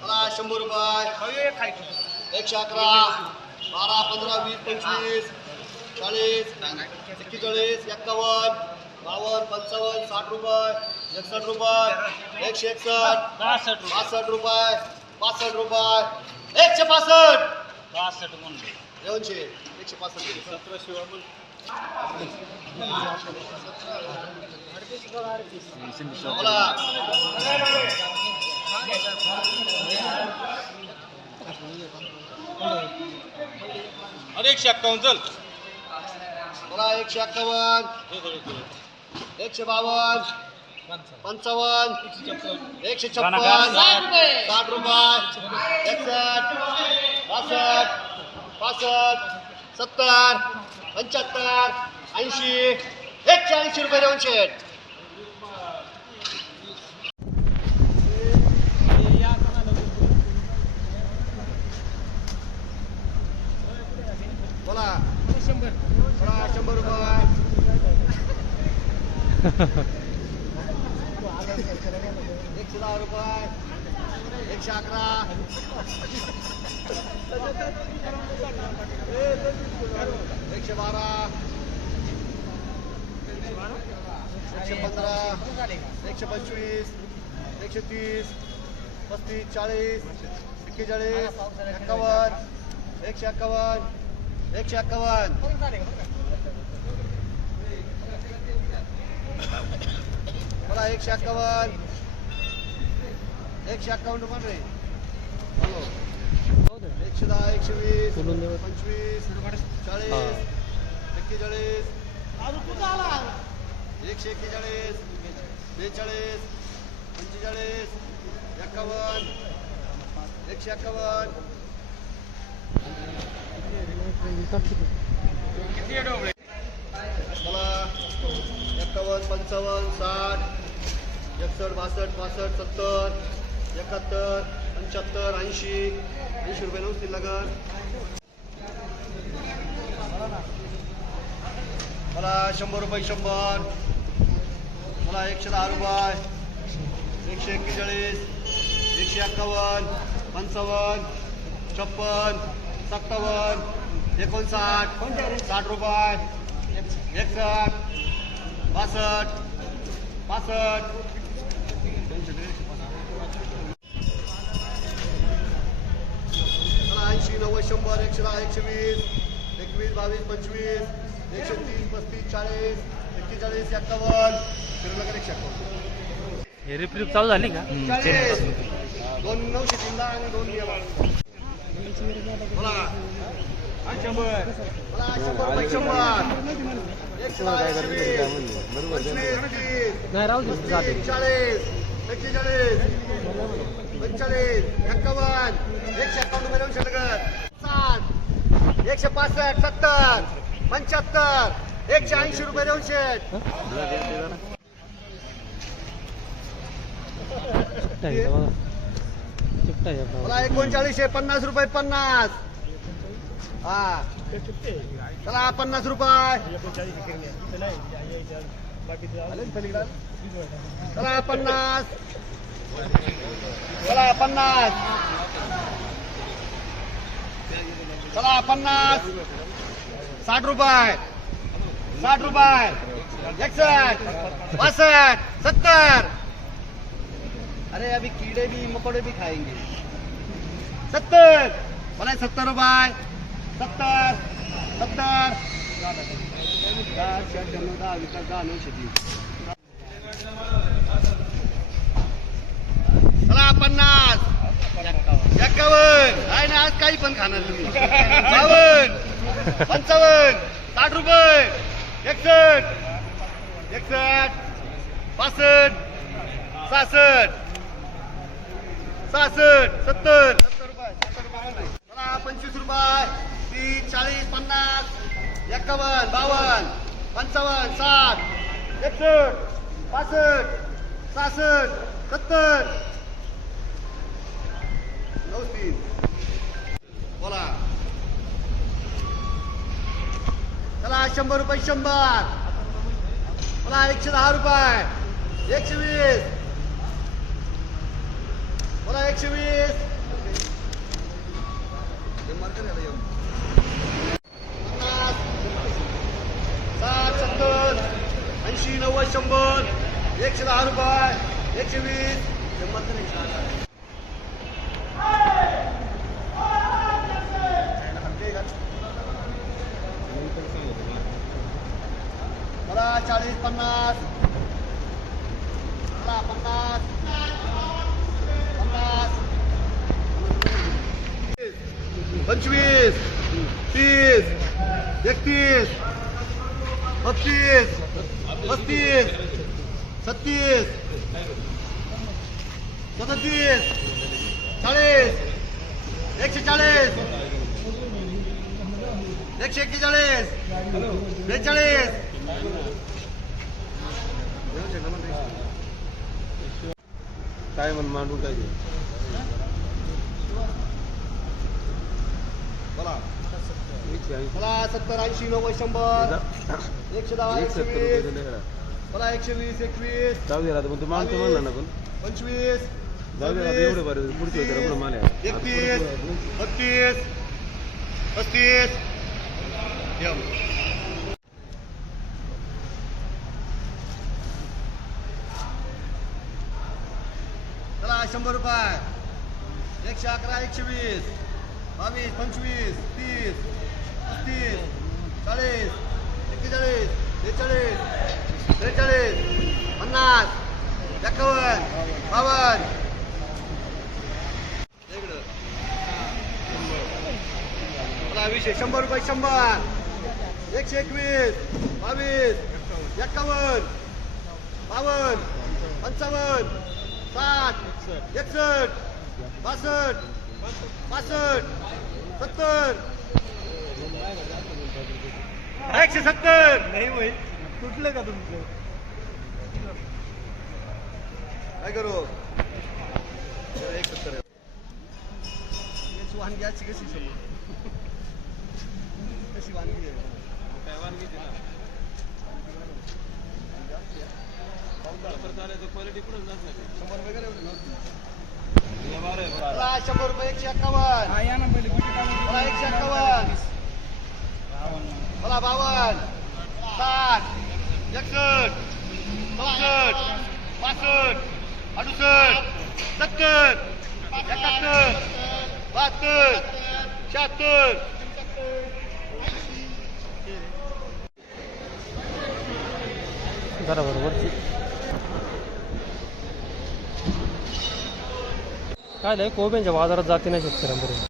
मला शंभर रुपये. एकशे अकरा बारा पंधरा वीस पंचवीस चाळीस एक्केचाळीस एक्कावन्न बावन्न पंचावन्न साठ रुपये एकसष्ट रुपये एकशे एकसष्ट पासष्ट रुपये. पासष्ट रुपये एकशे पासष्ट दोनशे एकशे पासष्ट बोला एकशे एक्कावन्न चल. बोला एकशे अठ्ठावन्न. एकशे बावन्न. पंचावन्न. एकशे छप्पन. साठ रुपये. एकसष्ट बासष्ट. पासष्ट सत्तर. पंच्याहत्तर. ऐंशी. एकशे ऐंशी रुपये दोनशे एकशे दहा रुपये एकशे अकरा एकशे बारा एकशे पंधरा एकशे पंचवीस एकशे तीस पस्तीस चाळीस एक्केचाळीस एक्कावन्न एकशे एकशे एक्कावन्न मला एकशे एक्कावन्न. एकशे एक्कावन्न रुपये. रे हो एकशे दहा एकशे वीस पंचवीस चाळीस एक्केचाळीस. एकशे एक्केचाळीस बेचाळीस पंचेचाळीस एक्कावन्न. एकशे एक्कावन्न. मला एक्कावन्न पंचावन्न साठ एकसष्ट बासष्ट पासष्ट सत्तर एकाहत्तर पंच्याहत्तर ऐंशी ऐंशी रुपये नऊ लागल मला शंभर रुपये शंभर. मला एकशे दहा रुपये. एकशे एक्केचाळीस एकशे एक्कावन्न पंचावन्न छप्पन सत्तावन्न एकोणसाठ साठ रुपये. एकसष्ट बासष्ट पासष्ट ऐंशी नव्वद शंभर एकशे दहा एकशे वीस एकवीस बावीस पंचवीस एकशे तीस पस्तीस चाळीस एक्केचाळीस एक्कावन्न फिरलं एकशे हे रिप्रिप चालू झाली का दोन नऊशे तीन दहा आणि दोन बोला. एकशे नाही राहू दे चाळीस पंचेचाळीस एक्कावन्न एकशे साठ एकशे पासष्ट सत्तर पंच्याहत्तर एकशे ऐंशी रुपये देऊन शेट आहे मला एकोणचाळीसशे पन्नास रुपये पन्नास हा। चला पन्नास रुपये? चला पन्नास चला पन्नास चला पन्नास साठ रुपये साठ रुपये एकसठ बासठ। सत्तर। अरे, अभी कीड़े भी, मकोड़े भी खाएँगे। सत्तर। बोला, सत्तर रुपये सत्तर सत्तर दहा, शहाण्णव, दहा, विकास, दहा, नऊशे चला पन्नास. एक्कावन्न. काय ना आज काही पण खाणार तुम्ही. बावन्न. पंचावन्न. साठ रुपये. एकसष्ट. एकसष्ट. पासष्ट. सहासष्ट. सहासष्ट. सत्तर. सत्तर रुपये. सत्तर रुपये मला पंचवीस रुपये. तीस चाळीस पन्नास एक्कावन्न बावन्न पंचावन्न साठ एकसष्ट पासष्ट सहासष्ट सत्तर. नऊ तीन. बोला. चला शंभर रुपये शंभर. बोला एकशे दहा रुपये. एकशे वीस. बोला एकशे वीस पन्नास साठ सत्तर ऐंशी नव्वद शंभर एकशे दहा रुपये एकशे वीस शंभर तर. एकशे मला चाळीस पन्नास. मला पन्नास. पन्नास. पंचवीस तीस एकतीस बत्तीस. पस्तीस सत्तीस सदतीस चाळीस एकशे चाळीस एकशे एक्केचाळीस बेचाळीस. काय म्हण मांडून काय ते? बोला एकशे ऐंशी. मला सत्तर ऐंशी नव्वद शंभर एकशे दहा एक एकशे वीस? मला एकशे वीस एकवीस. जाऊ दे आता पण तू मानतो म्हणला ना पण. पंचवीस. जाऊ दे आता सव्वीस, एवढे बरं पुढची होते पुढे माल आहे. आता एकतीस. बत्तीस. पस्तीस. चला शंभर रुपये. एकशे अकरा एकशे वीस. बावीस पंचवीस तीस. पस्तीस चाळीस एक्केचाळीस बेचाळीस त्रेचाळीस पन्नास एकावन्न बावन्न. मला विषय शंभर रुपये शंभर. एकशे एकवीस बावीस एक्कावन्न बावन्न पंचावन्न साठ एकसष्ट बासष्ट पासष्ट सत्तर एकशे सत्तर. नाही होईल कुठलं का तुमचं? काय करू? एक सत्तर याची वानगी आजची कशी समोर? कशी वानगी आहे? शंभर वगैरे होते ना? मला शंभर रुपये एकशे एक्कावन्न मला एकशे एक्कावन्न मला बावन्न साठ एकसष्ट चौसष्ट पासष्ट अडुसष्ट सत्तर एकाहत्तर बहात्तर शहात्तर. जरा बरोबर. काय नाही कोब्यांच्या बाजारात जाते ना शेतकऱ्यांबरोबर.